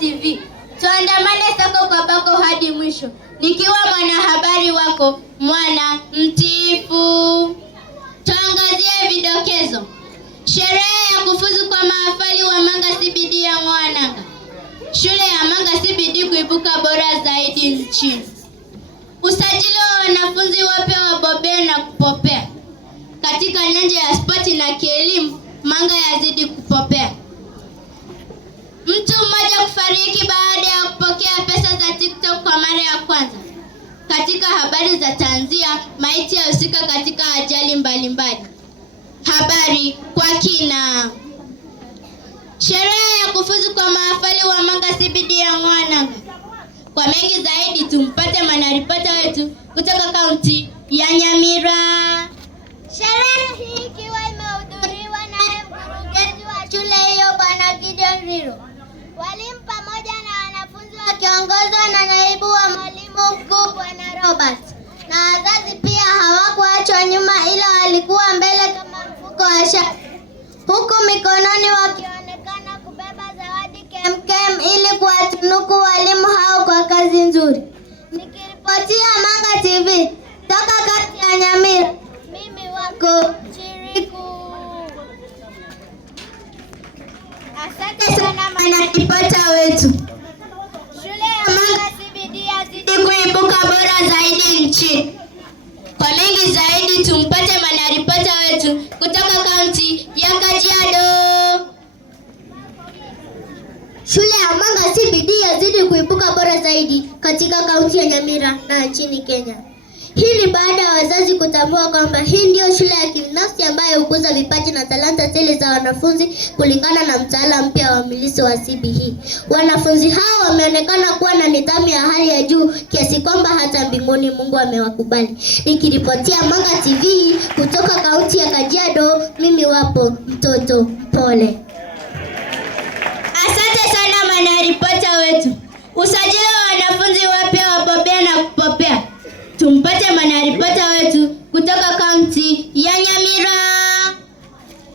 TV. Tuandamane sako kwa bako hadi mwisho. Nikiwa mwanahabari wako, mwana mtiifu. Tuangazie vidokezo. Sherehe ya kufuzu kwa mahafali wa Manga CBD ya Mwananga. Shule ya Manga CBD kuibuka bora zaidi nchini. Usajili wa wanafunzi wapya wabobea na kupopea. Katika nyanja ya spoti na kielimu, Manga yazidi kupopea. Mtu mmoja kufariki baada ya kupokea pesa za TikTok kwa mara ya kwanza. Katika habari za tanzia, maiti yahusika katika ajali mbalimbali. Habari kwa kina. Sherehe ya kufuzu kwa mahafali wa Manga CBD ya Mwananga. Kwa mengi zaidi tumpate mwanaripota wetu kutoka kaunti ya Nyamira. Sherehe hii ikiwa imehudhuriwa naye mkurugenzi wa shule hiyo Bwana Gideon Riro. Walimu pamoja na wanafunzi wakiongozwa na naibu wa mwalimu mkuu Bwana Robert. Na wazazi pia hawakuachwa nyuma, ila walikuwa mbele kama mfuko wa shaka. Huku mikononi wakionekana kubeba zawadi kemkem ili kuwatunuku walimu hao kwa kazi nzuri. Nikiripotia Manga TV toka kaunti ya Nyamira, mimi wako Chiriku. Asante sana mwanaripota wetu. Shule ya Manga CBD yazidi kuibuka bora zaidi nchini. Kwa mengi zaidi tumpate mwanaripota wetu kutoka kaunti ya Kajiado. Shule ya Manga CBD yazidi kuibuka bora zaidi katika kaunti ya Nyamira na nchini Kenya. Hii ni baada ya wazazi kutambua kwamba hii ndio shule ya kibinafsi ambayo hukuza vipaji na talanta tele za wanafunzi kulingana na mtaala mpya wa umilisi wa CBE. Wanafunzi hao wameonekana kuwa na nidhamu ya hali ya juu kiasi kwamba hata mbinguni Mungu amewakubali. Nikiripotia Manga TV kutoka kaunti ya Kajiado, mimi wapo mtoto mpole. Asante sana mwanaripota wetu. Usajili wa wanafunzi wapya wabobea na kupopea. Tumpate mwanaripota wetu kutoka kaunti ya Nyamira.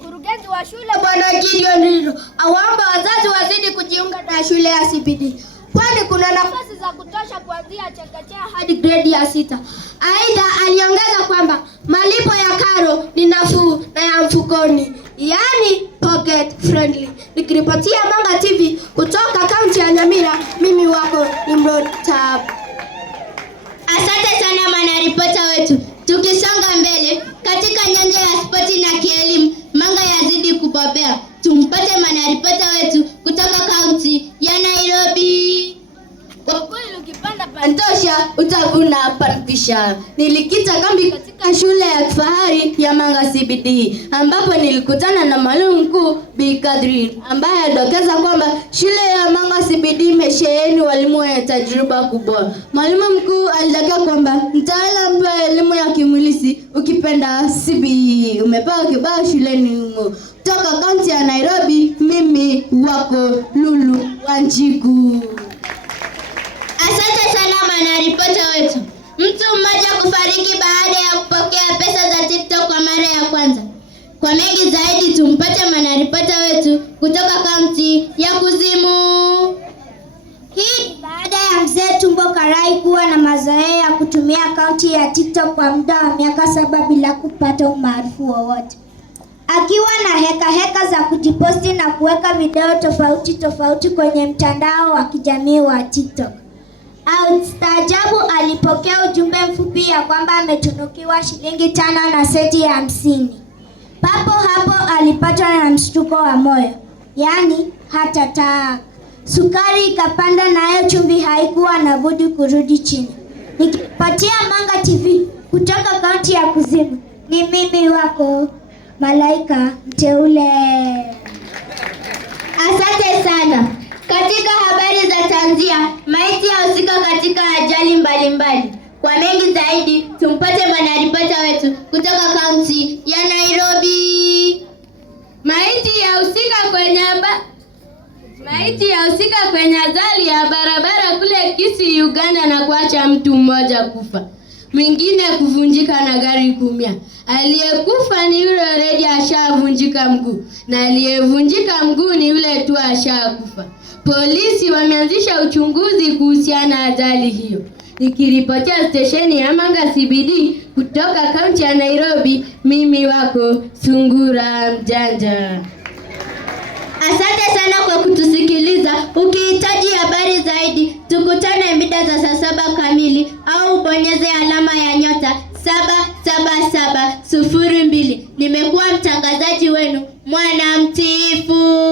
Mkurugenzi wa shule Bwana Gideon Riro awaomba wazazi wazidi kujiunga na shule ya CBD, kwani kuna nafasi za kutosha kuanzia chekechea hadi grade ya 6. Aidha, aliongeza kwamba malipo ya karo ni nafuu na ya mfukoni, yani pocket friendly. Nikiripotia Manga TV kutoka kaunti ya Nyamira, mimi wako Nimrod Tab. Asante sana mwanaripota wetu. Tukisonga mbele katika nyanja ya spoti na kielimu, Manga yazidi kubobea. Tumpate mwanaripota wetu kutoka kaunti ya Nairobi. Kwa kweli ukipanda pantosha utavuna panpisha. Nilikita kambi katika shule ya kifahari ya Manga CBD, ambapo nilikutana na mwalimu mkuu Bi Kadri, ambaye alidokeza kwamba shule ya Manga CBD imesheheni walimu wenye tajriba kubwa. Mwalimu mkuu alidokeza kwamba mtaala mpya wa elimu ya kimwilisi ukipenda CBE umepewa kibao shuleni humo. Toka kaunti ya Nairobi, mimi wako Lulu Wanjiku. Asante sana mwanaripota wetu. Mtu mmoja kufariki baada ya kupokea pesa za TikTok kwa mara ya kwanza. Kwa mengi zaidi tumpate mwanaripota wetu kutoka kaunti ya Kuzimu. Hii baada ya mzee Tumbo Karai kuwa na mazoea ya kutumia akaunti ya TikTok kwa muda wa miaka 7 bila kupata umaarufu wowote. Akiwa na heka za kujiposti na kuweka video tofauti tofauti kwenye mtandao wa kijamii wa TikTok. Staajabu alipokea ujumbe mfupi ya kwamba ametunukiwa shilingi 5 na seti ya 50. Papo hapo alipatwa na mshtuko wa moyo, yani hata taa. Sukari ikapanda, nayo chumvi haikuwa na budi kurudi chini. Nikipatia Manga TV kutoka kaunti ya Kuzimu, ni mimi wako Malaika Mteule. Asante sana. Katika habari za tanzia, maiti yahusika katika ajali mbalimbali. Kwa mengi zaidi tumpate mwanaripota wetu kutoka kaunti ya Nairobi. Maiti yahusika kwenye ajali ya barabara kule Kisii, Uganda, na kuacha mtu mmoja kufa, mwingine kuvunjika na gari kumia. Aliyekufa ni yule already ashavunjika mguu, na aliyevunjika mguu ni yule tu ashakufa. Polisi wameanzisha uchunguzi kuhusiana na ajali hiyo. Nikiripotia stesheni ya Manga CBD kutoka kaunti ya Nairobi, mimi wako Sungura Mjanja. Asante sana kwa kutusikiliza. Ukihitaji habari zaidi, tukutane mida za saa 7 kamili au bonyeze alama ya nyota 77702. Nimekuwa mtangazaji wenu Mwana Mtiifu.